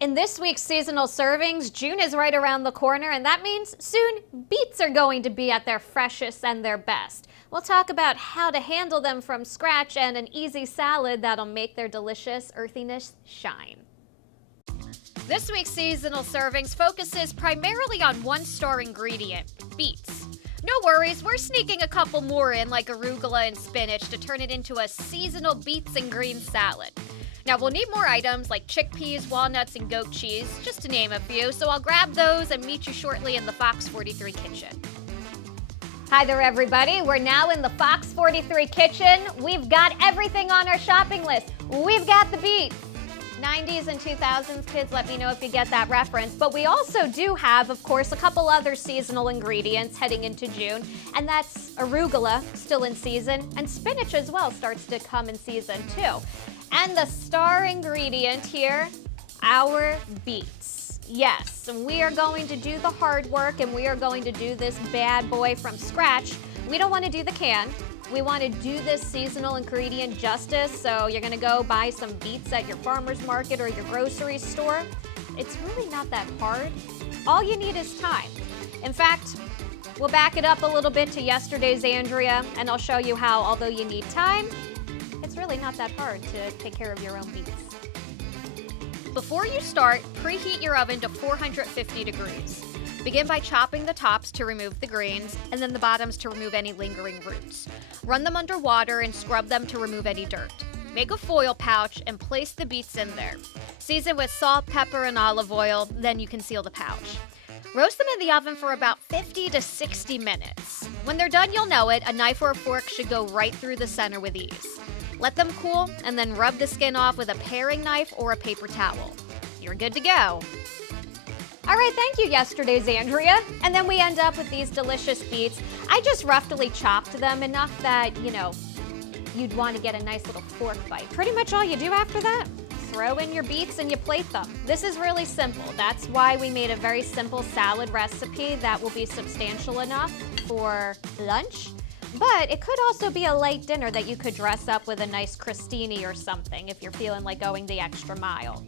In this week's seasonal servings, June is right around the corner, and that means soon beets are going to be at their freshest and their best. We'll talk about how to handle them from scratch and an easy salad that'll make their delicious earthiness shine. This week's seasonal servings focuses primarily on one star ingredient, beets. No worries, we're sneaking a couple more in like arugula and spinach to turn it into a seasonal beets and greens salad. Now we'll need more items like chickpeas, walnuts, and goat cheese, just to name a few, so I'll grab those and meet you shortly in the Fox 43 kitchen. Hi there everybody, we're now in the Fox 43 kitchen. We've got everything on our shopping list. We've got the beets. 90s and 2000s kids, let me know if you get that reference. But we also do have, of course, a couple other seasonal ingredients heading into June, and that's arugula, still in season, and spinach as well starts to come in season too. And the star ingredient here, our beets. Yes, and we are going to do the hard work, and we are going to do this bad boy from scratch. We don't want to do the can. We want to do this seasonal ingredient justice, so you're going to go buy some beets at your farmer's market or your grocery store. It's really not that hard. All you need is time. In fact, we'll back it up a little bit to yesterday's Andrea, and I'll show you how, although you need time, it's really not that hard to take care of your own beets. Before you start, preheat your oven to 450 degrees. Begin by chopping the tops to remove the greens, and then the bottoms to remove any lingering roots. Run them under water and scrub them to remove any dirt. Make a foil pouch and place the beets in there. Season with salt, pepper, and olive oil, then you can seal the pouch. Roast them in the oven for about 50 to 60 minutes. When they're done, you'll know it. A knife or a fork should go right through the center with ease. Let them cool, and then rub the skin off with a paring knife or a paper towel. You're good to go. All right, thank you, yesterday's Andrea. And then we end up with these delicious beets. I just roughly chopped them enough that, you'd want to get a nice little fork bite. Pretty much all you do after that, throw in your beets and you plate them. This is really simple. That's why we made a very simple salad recipe that will be substantial enough for lunch. But it could also be a light dinner that you could dress up with a nice crostini or something if you're feeling like going the extra mile.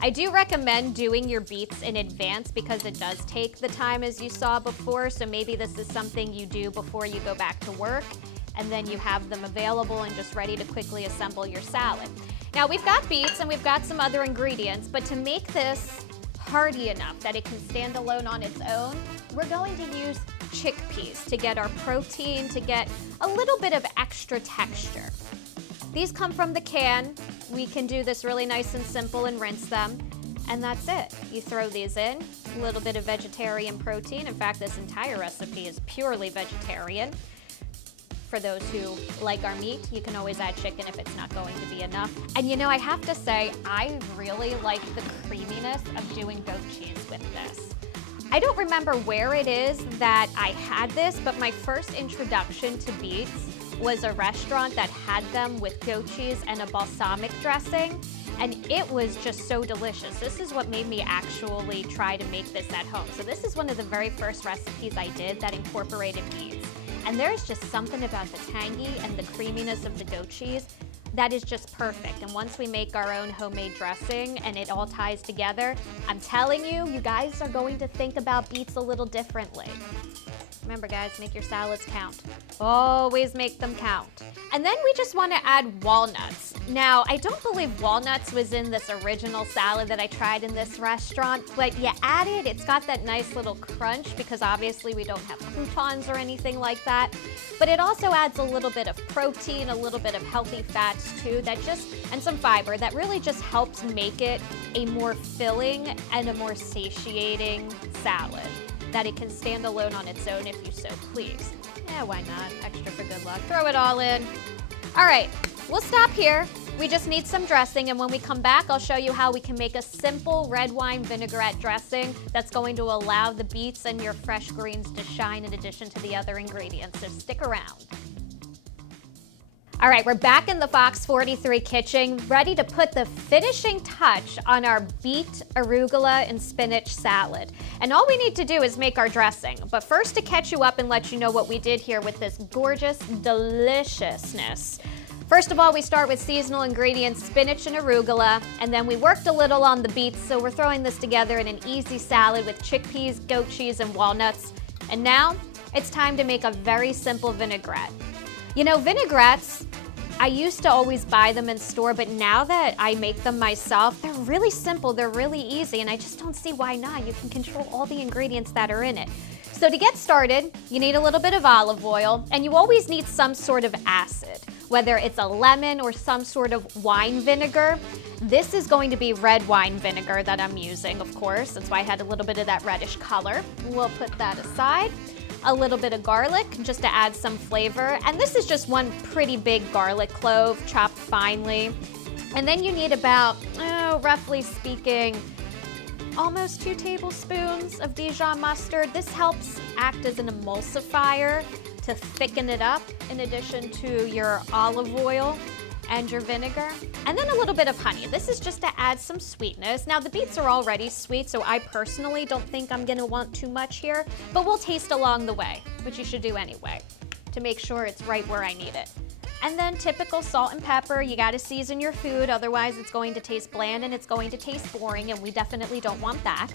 I do recommend doing your beets in advance because it does take the time, as you saw before, so maybe this is something you do before you go back to work, and then you have them available and just ready to quickly assemble your salad. Now we've got beets and we've got some other ingredients, but to make this hearty enough that it can stand alone on its own, we're going to use chickpeas to get our protein, to get a little bit of extra texture. These come from the can. We can do this really nice and simple and rinse them, and that's it. You throw these in, a little bit of vegetarian protein. In fact, this entire recipe is purely vegetarian. For those who like our meat, you can always add chicken if it's not going to be enough. And I have to say, I really like the creaminess of doing goat cheese with this. I don't remember where it is that I had this, but my first introduction to beets was a restaurant that had them with goat cheese and a balsamic dressing, and it was just so delicious. This is what made me actually try to make this at home. So this is one of the very first recipes I did that incorporated beets. And there's just something about the tangy and the creaminess of the goat cheese that is just perfect. And once we make our own homemade dressing and it all ties together, I'm telling you, you guys are going to think about beets a little differently. Remember guys, make your salads count. Always make them count. And then we just want to add walnuts. Now, I don't believe walnuts was in this original salad that I tried in this restaurant, but you add it, it's got that nice little crunch because obviously we don't have croutons or anything like that. But it also adds a little bit of protein, a little bit of healthy fats too, and some fiber that really just helps make it a more filling and a more satiating salad, that it can stand alone on its own if you so please. Yeah, why not? Extra for good luck. Throw it all in. All right, we'll stop here. We just need some dressing, and when we come back, I'll show you how we can make a simple red wine vinaigrette dressing that's going to allow the beets and your fresh greens to shine in addition to the other ingredients, so stick around. All right, we're back in the Fox 43 kitchen, ready to put the finishing touch on our beet, arugula, and spinach salad. And all we need to do is make our dressing. But first, to catch you up and let you know what we did here with this gorgeous deliciousness. First of all, we start with seasonal ingredients, spinach and arugula, and then we worked a little on the beets, so we're throwing this together in an easy salad with chickpeas, goat cheese, and walnuts. And now, it's time to make a very simple vinaigrette. You know, vinaigrettes, I used to always buy them in store, but now that I make them myself, they're really simple, they're really easy, and I just don't see why not. You can control all the ingredients that are in it. So to get started, you need a little bit of olive oil, and you always need some sort of acid, whether it's a lemon or some sort of wine vinegar. This is going to be red wine vinegar that I'm using, of course. That's why I had a little bit of that reddish color. We'll put that aside. A little bit of garlic, just to add some flavor. And this is just one pretty big garlic clove, chopped finely. And then you need about, roughly speaking, almost 2 tablespoons of Dijon mustard. This helps act as an emulsifier to thicken it up in addition to your olive oil and your vinegar. And then a little bit of honey. This is just to add some sweetness. Now the beets are already sweet, so I personally don't think I'm gonna want too much here, but we'll taste along the way, which you should do anyway, to make sure it's right where I need it. And then typical salt and pepper. You gotta season your food, otherwise it's going to taste bland and it's going to taste boring, and we definitely don't want that.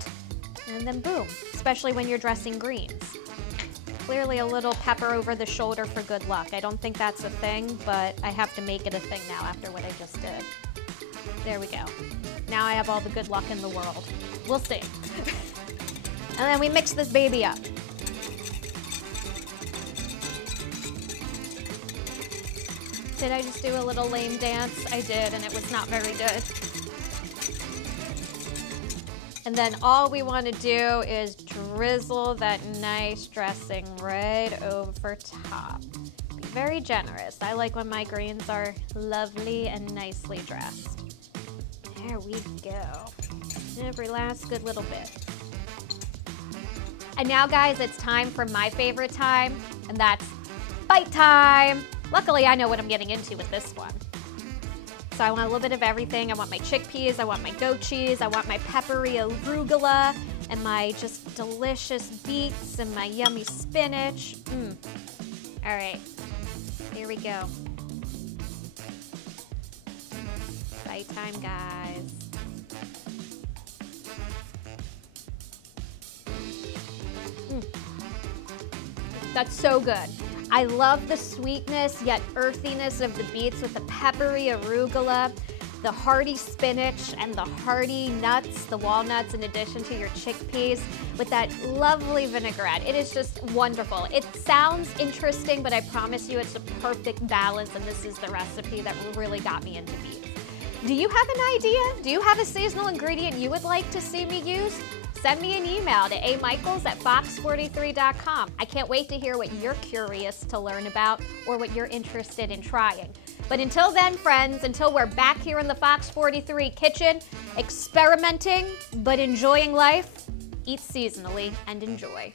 And then boom, especially when you're dressing greens. Clearly a little pepper over the shoulder for good luck. I don't think that's a thing, but I have to make it a thing now after what I just did. There we go. Now I have all the good luck in the world. We'll see. And then we mix this baby up. Did I just do a little lame dance? I did, and it was not very good. And then all we want to do is drizzle that nice dressing right over top. Be very generous. I like when my greens are lovely and nicely dressed. There we go. Every last good little bit. And now, guys, it's time for my favorite time, and that's bite time. Luckily, I know what I'm getting into with this one. So I want a little bit of everything. I want my chickpeas, I want my goat cheese, I want my peppery arugula, and my just delicious beets, and my yummy spinach. All right, here we go. Bite time, guys. That's so good. I love the sweetness yet earthiness of the beets with the peppery arugula, the hearty spinach, and the hearty nuts, the walnuts, in addition to your chickpeas, with that lovely vinaigrette. It is just wonderful. It sounds interesting, but I promise you it's a perfect balance, and this is the recipe that really got me into beets. Do you have an idea? Do you have a seasonal ingredient you would like to see me use? Send me an email to amikles@fox43.com. I can't wait to hear what you're curious to learn about or what you're interested in trying. But until then, friends, until we're back here in the Fox 43 kitchen, experimenting but enjoying life, eat seasonally and enjoy.